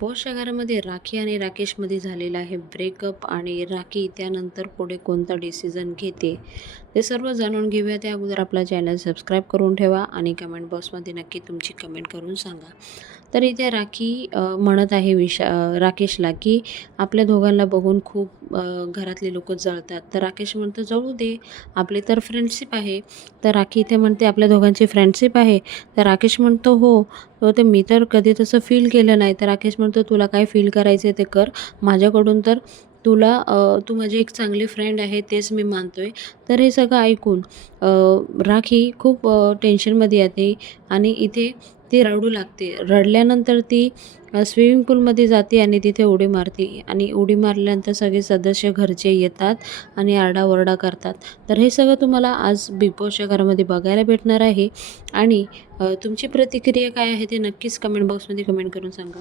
बॉसच्या घरामध्ये राखी आणि राकेशमध्ये झालेला आहे ब्रेकअप आणि राखी त्यानंतर पुढे कोणता डिसिजन घेते ते सर्व जाणून घेऊया. त्या अगोदर आपला चॅनल सबस्क्राईब करून ठेवा आणि कमेंट बॉक्समध्ये नक्की तुमची कमेंट करून सांगा. तर इथे राखी म्हणत आहे राकेशला की आपल्या दोघांना बघून खूप घरातले लोक जळतात. तर राकेश म्हणतो जळू दे, आपली तर फ्रेंडशिप आहे. तर राखी इथे म्हणते आपल्या दोघांची फ्रेंडशिप आहे. तर राकेश म्हणतो हो. तर मी तर कधी तसं फील केलं नाही. तर राकेश म्हणतो तुला काय फील करायचं ते कर, माझ्याकडून तर तू माझी एक चांगली फ्रेंड आहे तेच मी मानतो आहे. तर हे सगळं ऐकून राखी खूप टेन्शनमध्ये येते आणि इथे ती रडू लागते. रडल्यानंतर ती स्विमिंग पूलमध्ये जाते आणि तिथे उडी मारते आणि उडी मारल्यानंतर सगळे सदस्य घरचे येतात आणि आरडाओरडा करतात. तर हे सगळं तुम्हाला आज बिग बॉसच्या घरामध्ये बघायला भेटणार आहे आणि तुमची प्रतिक्रिया काय आहे ते नक्कीच कमेंट बॉक्समध्ये कमेंट करून सांगा.